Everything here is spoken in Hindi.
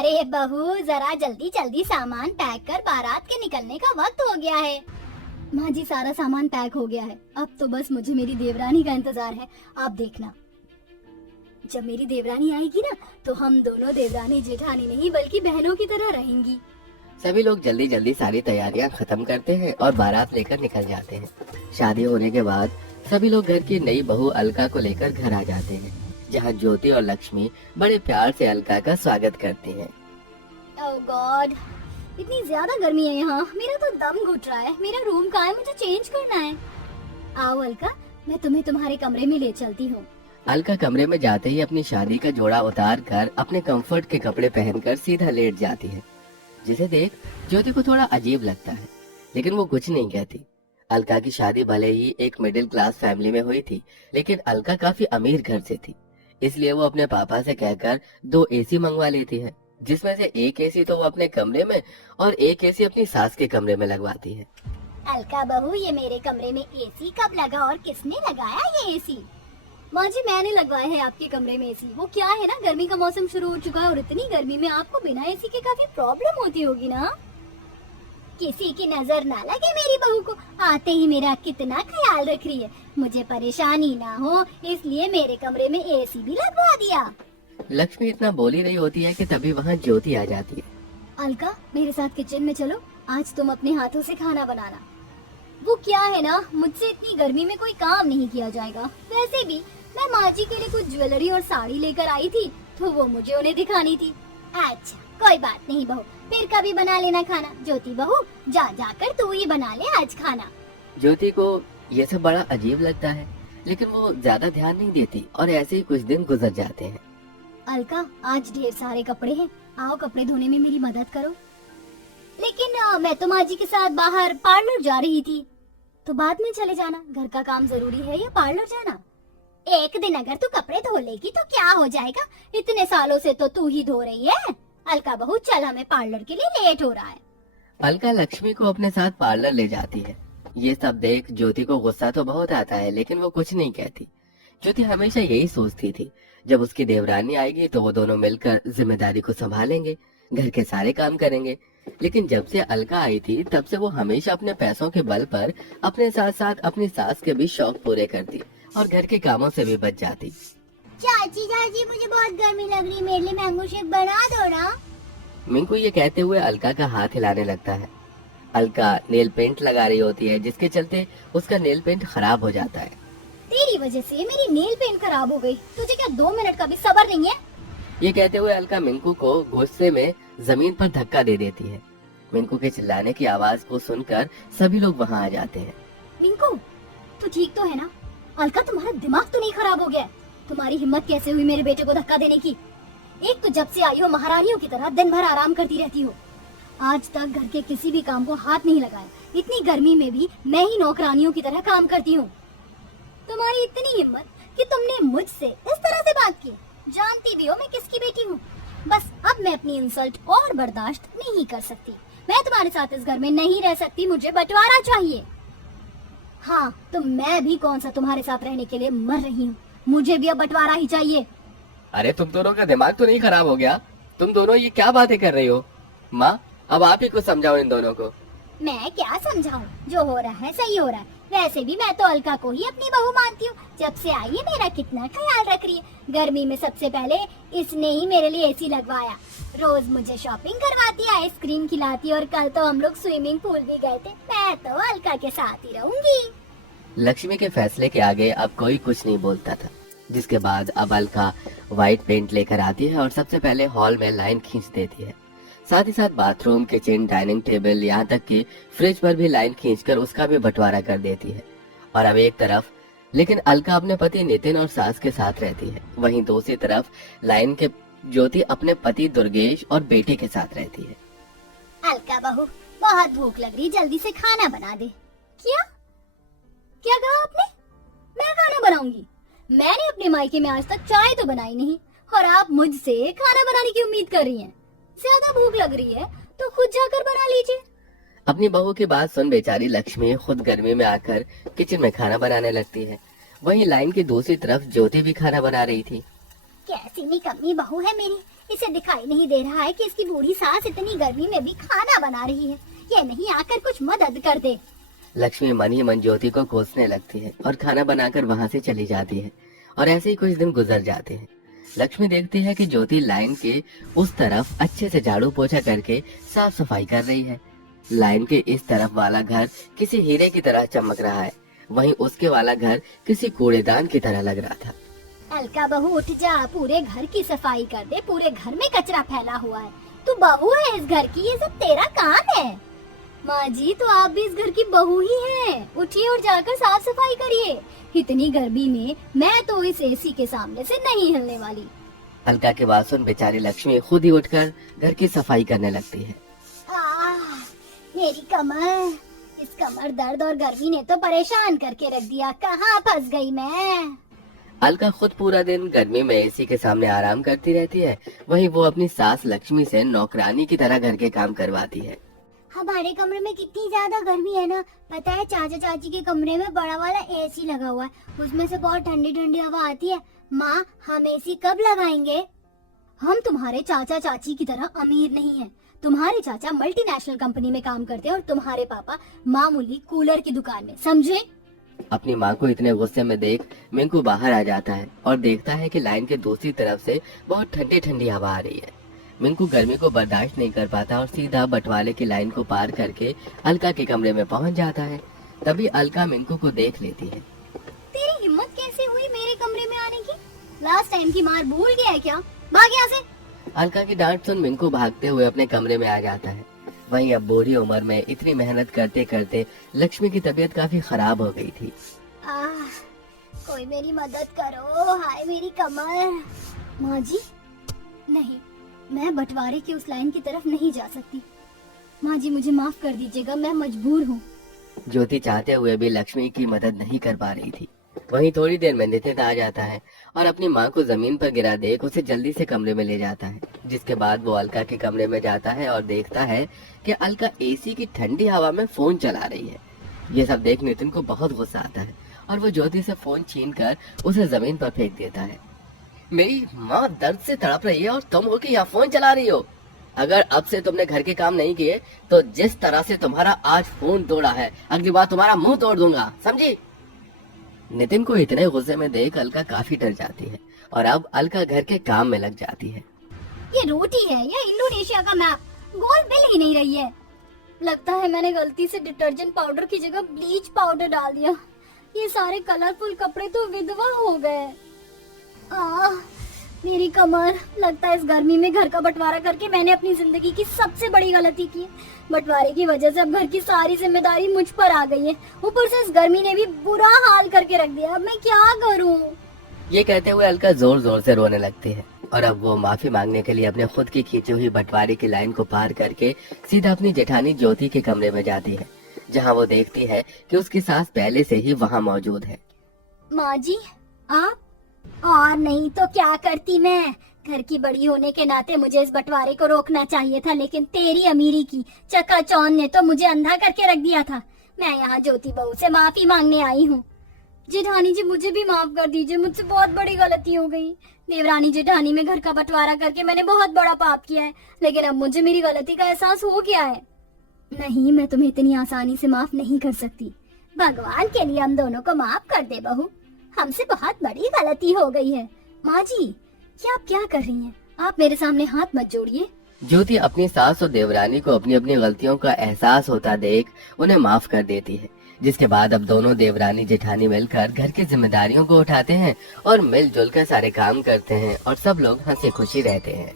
अरे बहू, जरा जल्दी जल्दी सामान पैक कर, बारात के निकलने का वक्त हो गया है। माँ जी, सारा सामान पैक हो गया है, अब तो बस मुझे मेरी देवरानी का इंतजार है। आप देखना, जब मेरी देवरानी आएगी ना, तो हम दोनों देवरानी जेठानी नहीं बल्कि बहनों की तरह रहेंगी। सभी लोग जल्दी जल्दी सारी तैयारियां खत्म करते हैं और बारात लेकर निकल जाते हैं। शादी होने के बाद सभी लोग घर की नई बहू अलका को लेकर घर आ जाते हैं, जहां ज्योति और लक्ष्मी बड़े प्यार से अलका का स्वागत करती हैं। ओह गॉड, इतनी ज्यादा गर्मी है यहाँ, मेरा तो दम घुट रहा है। मेरा रूम कहाँ है? मुझे चेंज करना है। आओ अलका, मैं तुम्हें तुम्हारे कमरे में ले चलती हूँ। अलका कमरे में जाते ही अपनी शादी का जोड़ा उतार कर अपने कंफर्ट के कपड़े पहनकर सीधा लेट जाती है, जिसे देख ज्योति को थोड़ा अजीब लगता है, लेकिन वो कुछ नहीं कहती। अलका की शादी भले ही एक मिडिल क्लास फैमिली में हुई थी, लेकिन अलका काफी अमीर घर से थी, इसलिए वो अपने पापा से कहकर 2 एसी मंगवा लेती है, जिसमें से एक एसी तो वो अपने कमरे में और एक एसी अपनी सास के कमरे में लगवाती है। अलका बहू, ये मेरे कमरे में एसी कब लगा और किसने लगाया ये एसी? माँ जी, मैंने लगवाया है आपके कमरे में एसी। वो क्या है ना, गर्मी का मौसम शुरू हो चुका है और इतनी गर्मी में आपको बिना एसी के काफी प्रॉब्लम होती होगी ना। किसी की नजर ना लगे मेरी बहू को, आते ही मेरा कितना ख्याल रख रही है। मुझे परेशानी ना हो इसलिए मेरे कमरे में एसी भी लगवा दिया। लक्ष्मी इतना बोल ही रही होती है कि तभी वहाँ ज्योति आ जाती है। अलका, मेरे साथ किचन में चलो, आज तुम अपने हाथों से खाना बनाना। वो क्या है ना, मुझसे इतनी गर्मी में कोई काम नहीं किया जाएगा। वैसे भी मैं माँ जी के लिए कुछ ज्वेलरी और साड़ी लेकर आई थी, तो वो मुझे उन्हें दिखानी थी। अच्छा, कोई बात नहीं बहू, फिर कभी बना लेना खाना। ज्योति बहू, जा जाकर तू ही बना ले आज खाना। ज्योति को ये सब बड़ा अजीब लगता है, लेकिन वो ज्यादा ध्यान नहीं देती और ऐसे ही कुछ दिन गुजर जाते हैं। अलका, आज ढेर सारे कपड़े हैं, आओ कपड़े धोने में मेरी मदद करो। लेकिन मैं तो माँ जी के साथ बाहर पार्लर जा रही थी। तो बाद में चले जाना, घर का काम जरूरी है या पार्लर जाना? एक दिन अगर तू कपड़े धो लेगी तो क्या हो जाएगा, इतने सालों से तो तू ही धो रही है। अलका बहू, चल, हमें पार्लर के लिए लेट हो रहा है। अलका लक्ष्मी को अपने साथ पार्लर ले जाती है। ये सब देख ज्योति को गुस्सा तो बहुत आता है, लेकिन वो कुछ नहीं कहती। ज्योति हमेशा यही सोचती थी, जब उसकी देवरानी आएगी तो वो दोनों मिलकर जिम्मेदारी को संभालेंगे, घर के सारे काम करेंगे। लेकिन जब से अलका आई थी, तब से वो हमेशा अपने पैसों के बल पर अपने साथ साथ अपनी सास के भी शौक पूरे करती और घर के कामों से भी बच जाती। चाची चाची, मुझे बहुत गर्मी लग रही है, मेरे लिए मैंगो शेक बना दो ना। मिंकू ये कहते हुए अलका का हाथ हिलाने लगता है। अलका नेल पेंट लगा रही होती है, जिसके चलते उसका नेल पेंट खराब हो जाता है। तेरी वजह से मेरी नेल पेंट खराब हो गई, तुझे क्या 2 मिनट का भी सब्र नहीं है? ये कहते हुए अलका मिंकू को गुस्से में जमीन पर धक्का दे देती है। मिंकू के चिल्लाने की आवाज को सुनकर सभी लोग वहाँ आ जाते हैं। मिंकू, तू ठीक तो है ना? अलका, तुम्हारा दिमाग तो नहीं खराब हो गया? तुम्हारी हिम्मत कैसे हुई मेरे बेटे को धक्का देने की? एक तो जब से आई हो महारानियों की तरह दिन भर आराम करती रहती हो, आज तक घर के किसी भी काम को हाथ नहीं लगाया। इतनी गर्मी में भी मैं ही नौकरानियों की तरह काम करती हूँ। तुम्हारी इतनी हिम्मत कि तुमने मुझसे इस तरह से बात की। जानती भी हो मैं किसकी बेटी हूँ। बस अब मैं अपनी इंसल्ट और बर्दाश्त नहीं कर सकती। मैं तुम्हारे साथ इस घर में नहीं रह सकती, मुझे बंटवारा चाहिए। हाँ, तो मैं भी कौन सा तुम्हारे साथ रहने के लिए मर रही हूँ, मुझे भी अब बंटवारा ही चाहिए। अरे तुम दोनों का दिमाग तो नहीं खराब हो गया? तुम दोनों ये क्या बातें कर रही हो? माँ, अब आप ही कुछ समझाओ इन दोनों को। मैं क्या समझाऊं, जो हो रहा है सही हो रहा है। वैसे भी मैं तो अलका को ही अपनी बहू मानती हूँ। जब से आई है मेरा कितना ख्याल रख रही है। गर्मी में सबसे पहले इसने ही मेरे लिए एसी लगवाया, रोज मुझे शॉपिंग करवाती, आइसक्रीम खिलाती और कल तो हम लोग स्विमिंग पूल भी गए थे। मैं तो अलका के साथ ही रहूंगी। लक्ष्मी के फैसले के आगे अब कोई कुछ नहीं बोलता था, जिसके बाद अब अलका व्हाइट पेंट लेकर आती है और सबसे पहले हॉल में लाइन खींच देती है। साथ ही साथ बाथरूम, किचन, डाइनिंग टेबल, यहाँ तक कि फ्रिज पर भी लाइन खींचकर उसका भी बंटवारा कर देती है। और अब एक तरफ लेकिन अलका अपने पति नितिन और सास के साथ रहती है, वहीं दूसरी तरफ लाइन के ज्योति अपने पति दुर्गेश और बेटे के साथ रहती है। अलका बहू, बहुत भूख लग रही, जल्दी से खाना बना दे। क्या क्या कहा आपने? मैं खाना बनाऊंगी? मैंने अपने मायके में आज तक चाय तो बनाई नहीं, और आप मुझसे खाना बनाने की उम्मीद कर रही हैं। ज्यादा भूख लग रही है तो खुद जाकर बना लीजिए। अपनी बहू की बात सुन बेचारी लक्ष्मी खुद गर्मी में आकर किचन में खाना बनाने लगती है। वहीं लाइन की दूसरी तरफ ज्योति भी खाना बना रही थी। कैसी निकम्मी बहू है मेरी, इसे दिखाई नहीं दे रहा है कि इसकी बूढ़ी सास इतनी गर्मी में भी खाना बना रही है। ये नहीं आकर कुछ मदद कर दे। लक्ष्मी मन ही मन ज्योति को कोसने लगती है और खाना बनाकर वहाँ से चली जाती है। और ऐसे ही कुछ दिन गुजर जाते हैं। लक्ष्मी देखती है कि ज्योति लाइन के उस तरफ अच्छे से झाड़ू पोछा करके साफ सफाई कर रही है। लाइन के इस तरफ वाला घर किसी हीरे की तरह चमक रहा है, वहीं उसके वाला घर किसी कूड़ेदान की तरह लग रहा था। अलका बहू उठ जा, पूरे घर की सफाई कर दे, पूरे घर में कचरा फैला हुआ है। तू बहू है इस घर की, ये सब तेरा काम है। माँ जी तो आप भी इस घर की बहू ही हैं। उठिए और जाकर साफ सफाई करिए। इतनी गर्मी में मैं तो इस एसी के सामने से नहीं हिलने वाली। अलका के बात सुन बेचारी लक्ष्मी खुद ही उठकर घर की सफाई करने लगती है। मेरी कमर, इस कमर दर्द और गर्मी ने तो परेशान करके रख दिया। कहाँ फंस गई मैं। अलका खुद पूरा दिन गर्मी में एसी के सामने आराम करती रहती है, वहीं वो अपनी सास लक्ष्मी से नौकरानी की तरह घर के काम करवाती है। हमारे कमरे में कितनी ज्यादा गर्मी है ना। पता है चाचा चाची के कमरे में बड़ा वाला एसी लगा हुआ है, उसमें से बहुत ठंडी ठंडी हवा आती है। माँ हम एसी कब लगाएंगे? हम तुम्हारे चाचा चाची की तरह अमीर नहीं हैं। तुम्हारे चाचा मल्टीनेशनल कंपनी में काम करते हैं और तुम्हारे पापा मामूली कूलर की दुकान में, समझे? अपनी माँ को इतने गुस्से में देख मिंकू बाहर आ जाता है और देखता है कि लाइन के दूसरी तरफ से बहुत ठंडी ठंडी हवा आ रही है। मिंकू गर्मी को बर्दाश्त नहीं कर पाता और सीधा बंटवारे की लाइन को पार करके अलका के कमरे में पहुंच जाता है। तभी अलका मिंकू को देख लेती है। तेरी हिम्मत कैसे हुई मेरे कमरे में आने की? लास्ट टाइम की मार भूल गया है क्या? भाग यहाँ से। अलका की डांट सुन मिंकू भागते हुए अपने कमरे में आ जाता है। वहीं अब बूढ़ी उम्र में इतनी मेहनत करते करते लक्ष्मी की तबीयत काफी खराब हो गई थी। कोई मेरी मदद करो, हाय मेरी कमर। माँ जी नहीं, मैं बंटवारे की उस लाइन की तरफ नहीं जा सकती। माँ जी मुझे माफ कर दीजिएगा, मैं मजबूर हूँ। ज्योति चाहते हुए भी लक्ष्मी की मदद नहीं कर पा रही थी। वहीं थोड़ी देर में नितिन आ जाता है और अपनी माँ को जमीन पर गिरा देख उसे जल्दी से कमरे में ले जाता है। जिसके बाद वो अलका के कमरे में जाता है और देखता है कि अलका एसी की ठंडी हवा में फोन चला रही है। ये सब देख नितिन को बहुत गुस्सा आता है और वो ज्योति से फोन छीनकर उसे जमीन पर फेंक देता है। मेरी माँ दर्द से तड़प रही है और तुम हो कि यहाँ फोन चला रही हो। अगर अब से तुमने घर के काम नहीं किए तो जिस तरह से तुम्हारा आज फोन तोड़ा है, अगली बार तुम्हारा मुंह तोड़ दूंगा, समझी? नितिन को इतने गुस्से में देख अलका काफी डर जाती है और अब अलका घर के काम में लग जाती है। ये रोटी है या इंडोनेशिया का मैप? गोल बिल ही नहीं रही है। लगता है मैंने गलती से डिटर्जेंट पाउडर की जगह ब्लीच पाउडर डाल दिया। ये सारे कलरफुल कपड़े तो विधवा हो गए। मेरी कमर, लगता है इस गर्मी में घर का बंटवारा करके मैंने अपनी जिंदगी की सबसे बड़ी गलती की। बंटवारे की वजह से अब घर की सारी जिम्मेदारी मुझ पर आ गई है। ऊपर से इस गर्मी ने भी बुरा हाल करके रख दिया। अब मैं क्या करूं? ये कहते हुए अलका जोर जोर से रोने लगती है और अब वो माफी मांगने के लिए अपने खुद की खींची हुई बंटवारे की लाइन को पार करके सीधा अपनी जेठानी ज्योति के कमरे में जाती है, जहाँ वो देखती है कि उसकी सास पहले से ही वहाँ मौजूद है। माँ जी आप? और नहीं तो क्या करती मैं। घर की बड़ी होने के नाते मुझे इस बंटवारे को रोकना चाहिए था, लेकिन तेरी अमीरी की चकाचौंध ने तो मुझे अंधा करके रख दिया था। मैं यहाँ ज्योति बहू से माफी मांगने आई हूँ। जेठानी जी मुझे भी माफ कर दीजिए, मुझसे बहुत बड़ी गलती हो गई। देवरानी जेठानी में घर का बंटवारा करके मैंने बहुत बड़ा पाप किया है, लेकिन अब मुझे मेरी गलती का एहसास हो गया है। नहीं, मैं तुम्हें इतनी आसानी से माफ नहीं कर सकती। भगवान के लिए हम दोनों को माफ कर दे बहू, हमसे बहुत बड़ी गलती हो गई है। माँ जी ये आप क्या कर रही हैं? आप मेरे सामने हाथ मत जोड़िए। ज्योति अपनी सास और देवरानी को अपनी अपनी गलतियों का एहसास होता देख उन्हें माफ कर देती है। जिसके बाद अब दोनों देवरानी जेठानी मिलकर घर की जिम्मेदारियों को उठाते हैं और मिलजुल कर सारे काम करते हैं और सब लोग हंसी खुशी रहते हैं।